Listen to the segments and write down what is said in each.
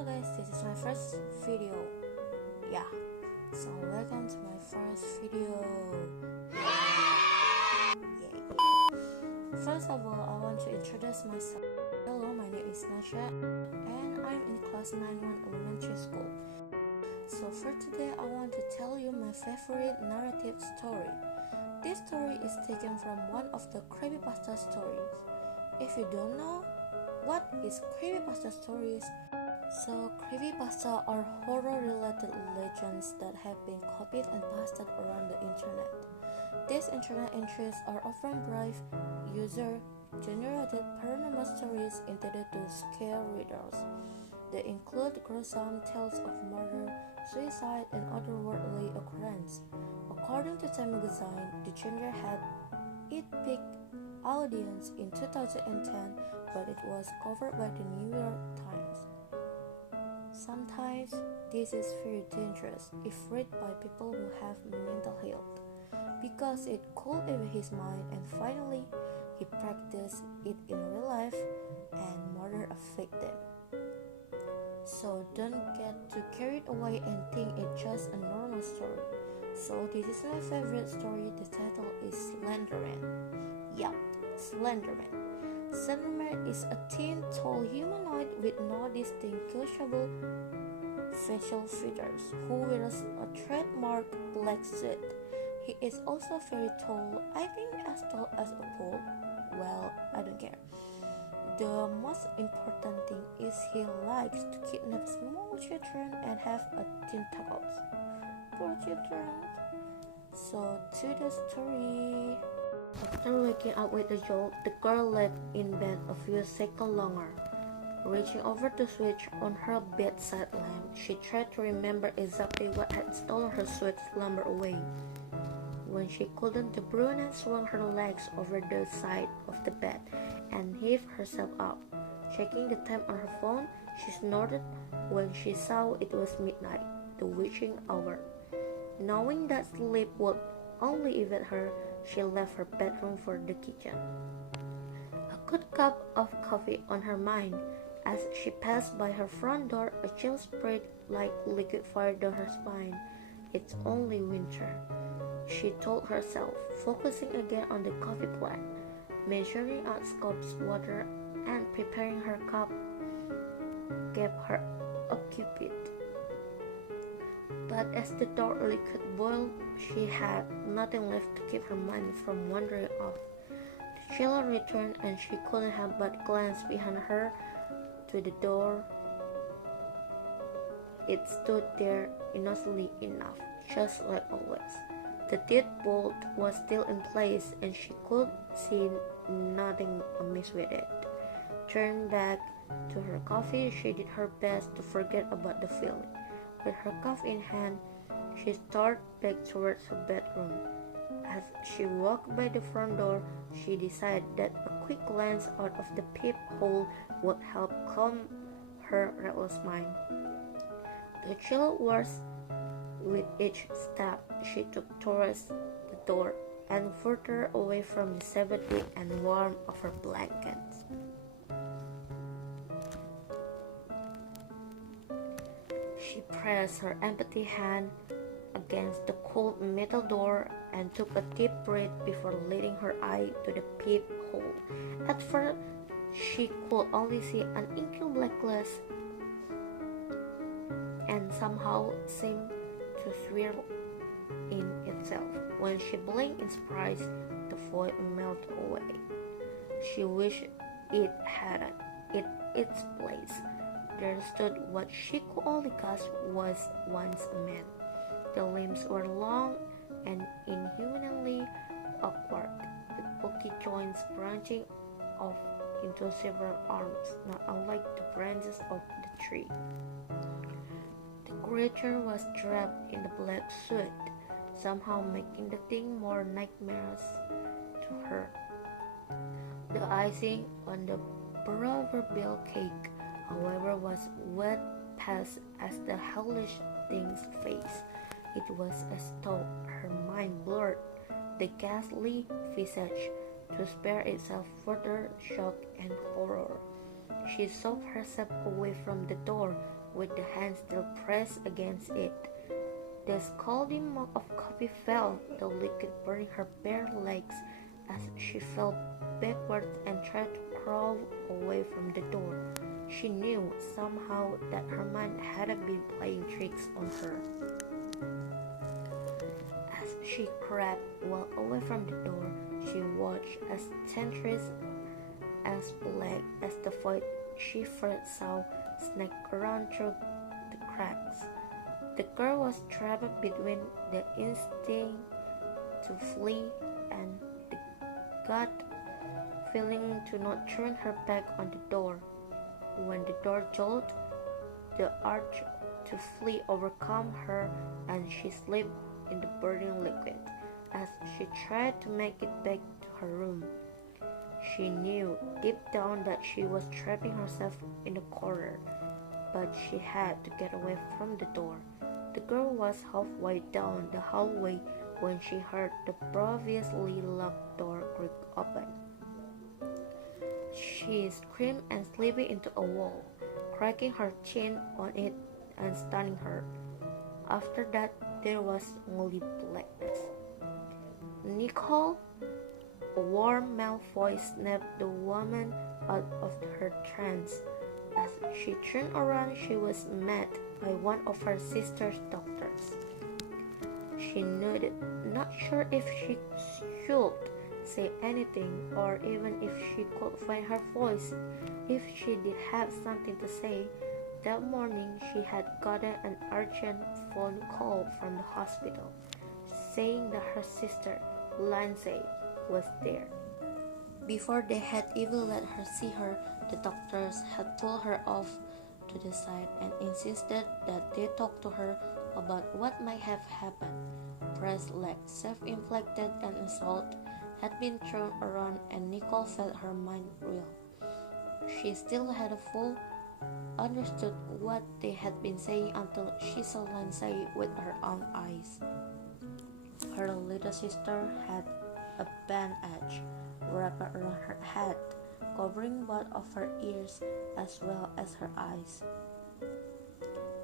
Hello guys, this is my first video. Yeah, so welcome to my first video. Yay. First of all, I want to introduce myself. Hello, my name is Nasya and I'm in class 9-1 elementary school. So for today, I want to tell you my favorite narrative story. This story is taken from one of the creepypasta stories. If you don't know what is creepypasta stories, so creepypasta are horror-related legends that have been copied and pasted around the internet. These internet entries are often brief, user-generated paranormal stories intended to scare readers. They include gruesome tales of murder, suicide, and otherworldly occurrence. According to Time magazine, the genre had its peak audience in 2010, but it was covered by the New York Times. Sometimes this is very dangerous if read by people who have mental health, because it could away his mind, and finally he practiced it in real life and murder a victim. So don't get too carried away and think it's just a normal story. So this is my favorite story. The title is Slenderman. Yup, Slenderman. Slenderman is a thin, tall humanoid with no distinguishable facial features who wears a trademark black suit. He is also very tall, I think as tall as a pole. Well, I don't care. The most important thing is he likes to kidnap small children and have tentacles. Poor children. So to the story. After waking up with a jolt, the girl lay in bed a few seconds longer. Reaching over to switch on her bedside lamp, she tried to remember exactly what had stolen her sweet slumber away. When she couldn't, the brunette swung her legs over the side of the bed and heaved herself up. Checking the time on her phone, she snorted when she saw it was midnight, the witching hour. Knowing that sleep would only evade her, she left her bedroom for the kitchen. A good cup of coffee on her mind. As she passed by her front door, a chill spread like liquid fire down her spine. It's only winter, she told herself, focusing again on the coffee plant. Measuring out scoops of water and preparing her cup kept her occupied. But as the dark liquid boiled, she had nothing left to keep her mind from wandering off. The chill returned and she couldn't help but glance behind her to the door. It stood there innocently enough, just like always. The deadbolt was still in place and she could see nothing amiss with it. Turned back to her coffee, she did her best to forget about the feeling. With her cup in hand, she started back towards her bedroom. As she walked by the front door, she decided that a quick glance out of the peephole would help calm her restless mind. The chill was with each step she took towards the door and further away from the safety and warmth of her blankets. She pressed her empty hand against the cold metal door and took a deep breath before letting her eye to the peephole. At first, she could only see an inky black glass and somehow seemed to swirl in itself. When she blinked in surprise, the void melted away. She wished it hadn't. In its place, there stood what she could only guess was once a man. The limbs were long and inhumanly awkward, with bulky joints branching off into several arms, not unlike the branches of the tree. The creature was draped in a black suit, somehow making the thing more nightmarish to her. The icing on the proverbial cake, however, was wet past as the hellish thing's face. It was as though her mind blurred the ghastly visage to spare itself further shock and horror. She shoved herself away from the door with the hand still pressed against it. The scalding mug of coffee fell, the liquid burning her bare legs as she fell backwards and tried to crawl away from the door. She knew somehow that her mind hadn't been playing tricks on her. As she crept well away from the door, she watched as tense as black as the void she first saw snake around through the cracks. The girl was trapped between the instinct to flee and the gut feeling to not turn her back on the door. When the door jolted, the urge to flee overcome her and she slipped in the burning liquid as she tried to make it back to her room. She knew deep down that she was trapping herself in a corner, but she had to get away from the door. The girl was halfway down the hallway when she heard the previously locked door creak open. She screamed and slipped into a wall, cracking her chin on it and stunning her. After that, there was only blackness. "Nicole!" A warm male voice snapped the woman out of her trance. As she turned around, she was met by one of her sister's doctors. She nodded, not sure if she should say anything or even if she could find her voice. If she did have something to say, that morning she had gotten an urgent phone call from the hospital, saying that her sister, Lindsay, was there. Before they had even let her see her, the doctors had pulled her off to the side and insisted that they talk to her about what might have happened. Press like self-inflicted and assault had been thrown around and Nicole felt her mind reel. She still had a full understood what they had been saying until she saw Lindsay with her own eyes. Her little sister had a bandage wrapped around her head, covering both of her ears as well as her eyes.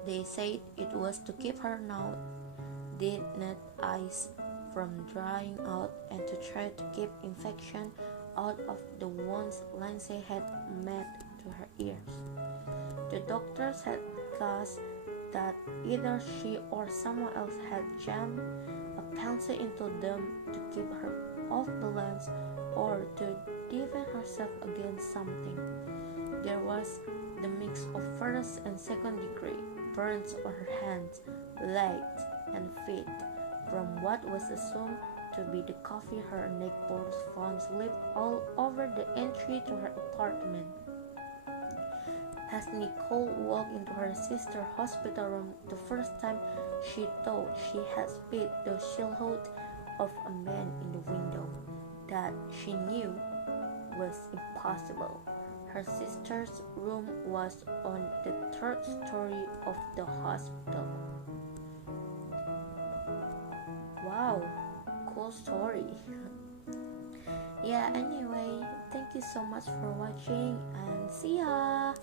They said it was to keep her now dead-net eyes from drying out and to try to keep infection out of the wounds Lindsay had made to her ears. The doctors had guessed that either she or someone else had jammed a pencil into them to keep her off balance or to defend herself against something. There was the mix of first and second degree burns on her hands, legs, and feet from what was assumed to be the coffee her neighbors found slipped all over the entry to her apartment. As Nicole walked into her sister's hospital room the first time, she thought she had spied the silhouette of a man in the window. That she knew was impossible. Her sister's room was on the third story of the hospital. Wow, cool story. Yeah, anyway, thank you so much for watching and see ya!